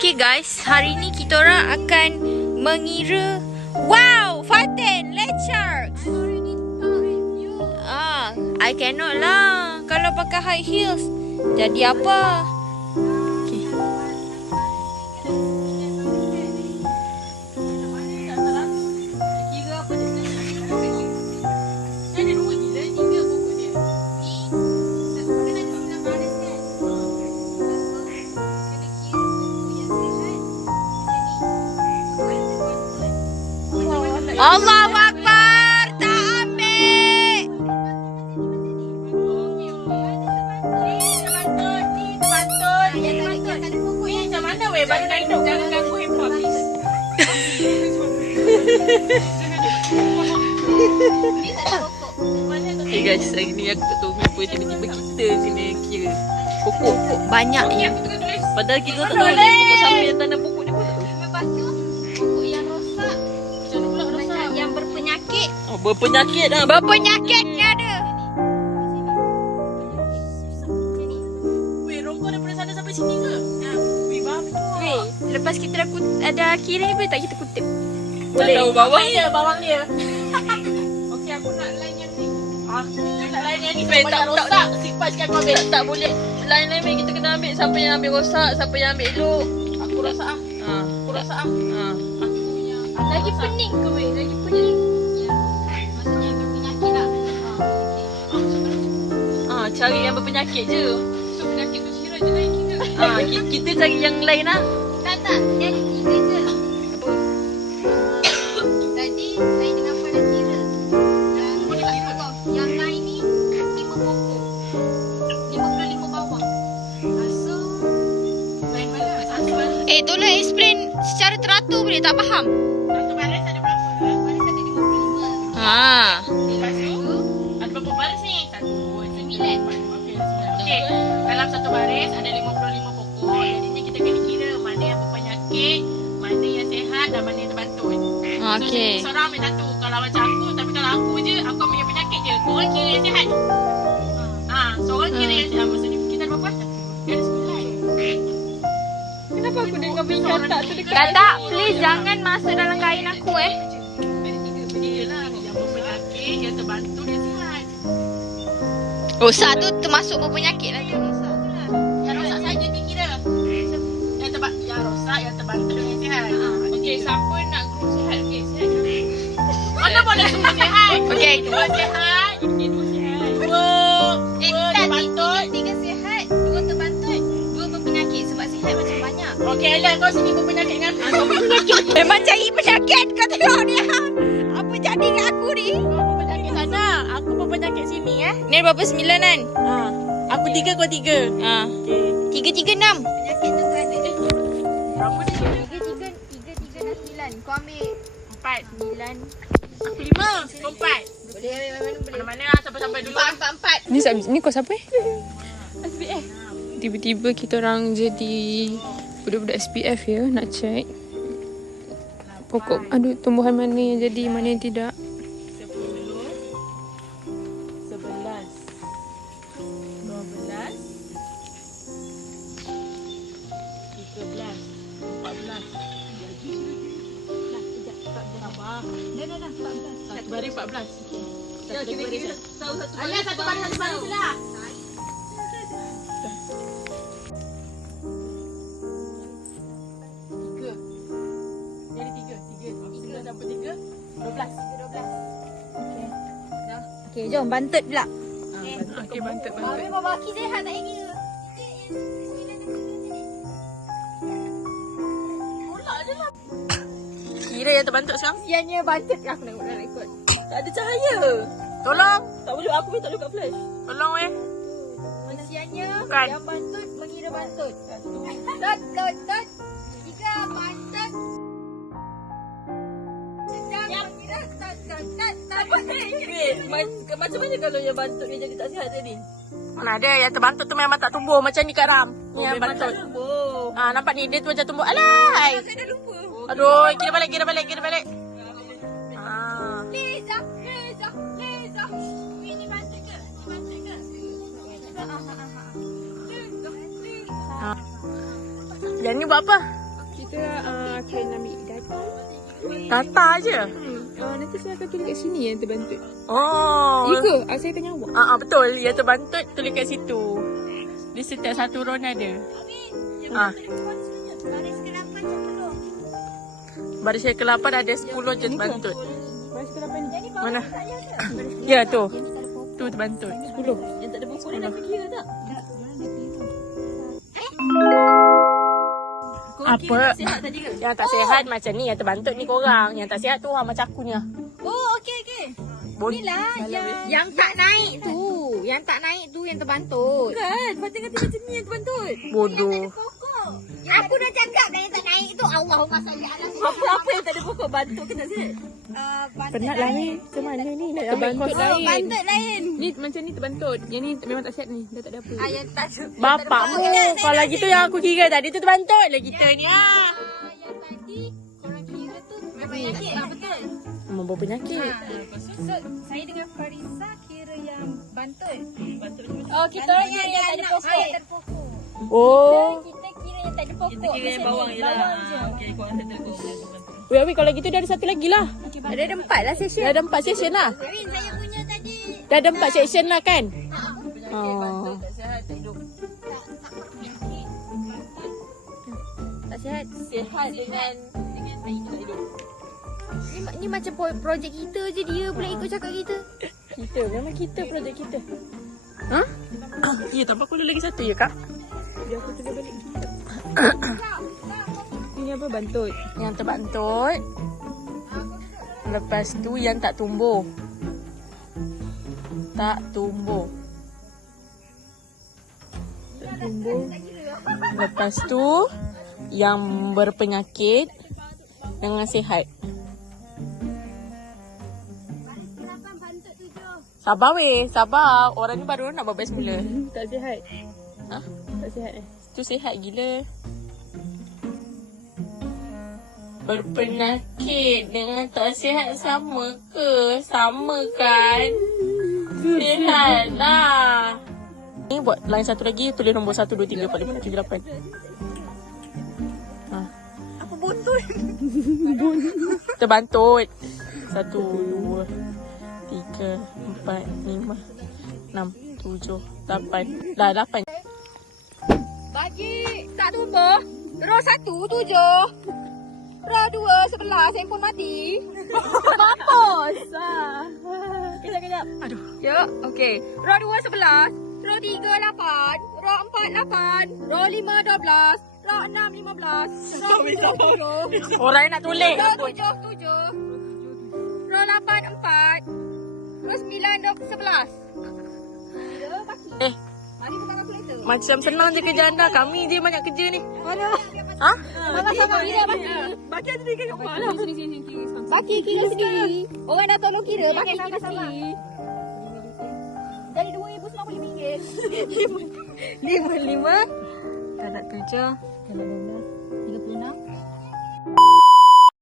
Okay guys, hari ni kita orang akan mengira. Wow, Fatin, let's sharks. I cannot lah kalau pakai high heels. Jadi apa? Okay. Allahu Akbar, tak ambil. Macam mana weh baru nak hidup, jangan ganggu handphone please. Hey guys, hari ni aku tak tahu kenapa tiba-tiba kita kena kira pokok Banyak ya. padahal kita tak tahu ni pokok siapa yang tanam pokok ni pun tak tahu. Lepas tu pokok yang rosak, macam yang berpenyakit. Oh, berpenyakit dah. Berpenyakit ni ada. Weh, rongkok daripada sana sampai sini ke? Weh, bagus. Weh, lepas kita dah ada kira ni boleh tak kita kutip? Boleh. Tahu bawah dia, bawang dia. Okey, aku nak line yang ni. Aku nak line yang ni. Weh, Sebab tak rosak, sipas kan kau ambil. tak boleh. Lain-lain weh, kita kena ambil siapa yang ambil rosak, siapa yang ambil elok. Aku rosak ah. Ha. Aku rosak ah. Ha. Aku yang Lagi pening ke weh? Lagi pening. Ya. Maksudnya yang berpenyakit lah. Cari yang berpenyakit je. So, penyakit tu Syirah je lain kira. Kita cari yang lain lah. Tak. Dia ada 3 je. Apa? Tadi saya dengan Fa dah kira. Yang lain ni 5 pokok. 55 bawang. So, Lain mana? Satu baris. tolong explain secara teratur boleh tak faham? Satu baris ada berapa? Baris ada 55. Lepas tu, ada berapa baris ni? 1, 2, 3, 4, 5. Okey, dalam satu baris ada 55 pokok. Jadinya kita kena kira mana yang berpenyakit, mana yang sihat dan mana yang terbantut. Okey. So, seorang ambil satu. Kalau macam aku, tapi kalau aku je, aku ambil yang penyakit je. Korang kira yang sihat. Seorang kira yang sihat. Maksudnya kita ada berapa? Dia ada 9. Kenapa aku dengar bing kata tu dekat? Kata, please jangan masuk dalam kain aku Ada 3 lah. Yang berpenyakit, yang terbantut, yang sihat. Rosak tu termasuk berpenyakit lah tu. Yang rosak saja dikira. Yang rosak, yang terbantu dengan sihat. Okey, siapa nak group sihat? Okey, sihat. Mana boleh semua sihat? Okey. 2 sihat. Okey, 2 sihat. 2 terbantut. 3 sihat, 2 terbantut, 2 berpenyakit. Sebab sihat macam banyak. Okey, Ella, kau sini berpenyakit dengan aku. Kau berpenyakit. Memang cari penyakit kau tengok ni. Apa jadi dengan aku ni? Kau berpenyakit sana. Aku berpenyakit sini Ni berapa 9-an? Aku 3, kau 3. Okey. 3-3-6. Penyakit tu ada. Berapa dia? 3-3 dan 9. Kau ambil 4. 9. Aku 5. Kau 4. Boleh ambil mana-mana boleh. Mana-mana lah sampai-sampai dulu. 4. Ni kau siapa? SPF. Tiba-tiba kita orang jadi budak-budak SPF ya, nak check pokok tumbuhan mana yang jadi, mana yang tidak. 10, 11, 12, 13, 14. Sabar. Satu baris 14. Ya, kira-kira tahu satu Alah, satu baris lah. Tiga. Jadi 3. 9 campur 3, 12. Okey, jom bantut pula. Okey, bantut. Memang baki sehat tak kira. Kira yang terbantut sekarang. Siannya bantut aku nak ikut. Tak ada cahaya. Tolong. Tak boleh, aku pun tak boleh kat flash. Tolong weh. Siannya Bukan. yang bantut mengira bantut. Tot. 3 bantut. Sedang mengira tot. Macam mana kalau yang bantut dia jadi tak sihat tadi? Mana ada yang terbantut tu memang tak tumbuh macam ni Kak Ram. Yang memang bantut. tak tumbuh. Nampak ni dia tu macam tumbuh. Alai. Saya dah lupa. Aduh, kira balik. Leza. Ini bantut ke? Yang ni buat apa? Kita akan ambil data. Data je. Nanti saya akan tulis kat sini yang terbantut. Oh. Ya ke? Saya tanya awak. Betul. Yang terbantut tulis kat situ. Di setiap satu row ni ada. Baris yang ke-8 ada 10 je terbantut. Baris ke-8 ni. Mana? Ya tu. Tu terbantut. 10. Yang tak ada pokok ni dah kira tak? Apa? Yang tak sihat macam ni. Yang terbantut ni korang. Yang tak sihat tu macam aku ni lah. Oh, okey. Inilah yang tak naik tu. Yang tak naik tu yang terbantut. Bukan. Fatin kata macam ni yang terbantut. Bodoh. Aku dah cakap dah yang tak naik tu. Allahumma salli ala Muhammad. Apa yang tak ada pokok bantut kena sini? Penat lah ni. Macam mana ni? Nak terbantut lain. Bantut lain. Ni macam ni terbantut. Yang ni memang tak sihat ni. Dah tak ada apa. Yang tak ada. Bapakmu. Kalau gitu yang aku kira tadi tu terbantut lah kita ni. Yang tadi korang kira tu penyakit. Betul. Membawa penyakit. So, saya dengan Farisa kira yang bantut. Oh, kita orang yang tak ada pokok. Yang tak ada pokok. Oh. Kita kira yang tak ada pokok. Kita kira yang bawang je lah. Okey, korang settle pokok. Wait, kalau gitu dah ada satu lagi lah. Ada 4 lah session. Dah ada 4 session lah. Amin, saya punya tadi. Dah ada 4 session lah kan? Oh. Tak sihat. Sihat dengan tak hidup. Ni macam projek kita je dia pula ikut cakap kita. Kita, memang kita projek kita. Ha? Ya, tanpa aku lagi satu ya kak? Dia aku tulis balik. Ini apa? Bantut. Yang terbantut. Lepas tu yang tak tumbuh. Tak tumbuh. Lepas tu yang berpenyakit dengan sihat. Sabar weh, sabar. Orang ni baru nak berbaik semula. Tak sihat. Ha? Tak sihat Tu sihat gila. Berpenyakit dengan tak sihat sama ke? Sama kan? Sihat lah. Ni buat line satu lagi. Tulis nombor 1, 2, 3, 4, 5, 6, 7, 8. Apa buntut? Terbantut. 1, 2, 3, 4, 5, 6, 7, 8. Dah 8. Bagi tak tumbuh. Row 1, 7. Row 2, 11. Handphone mati. Mampus. Kejap. Aduh. Ya, okey. Row 2, 11. Row 3, 8. Row 4, 8. Row 5, 12. Row 6, 15. Row 7, 7. Orang yang nak tulis. Row 7, 7. Row 8, 4. Row 9, 11. Kira baki. Mari buka kalkulator. Macam senang je kerja anda. Kami je banyak kerja ni. Ha? Sama-sama kira baki. Baki ada tiga kat bawah lah. Sini. Baki kira sendiri. Orang dah tolong kira. Baki kira sendiri. Dari RM2,095. 5. Tak nak kerja. Kalau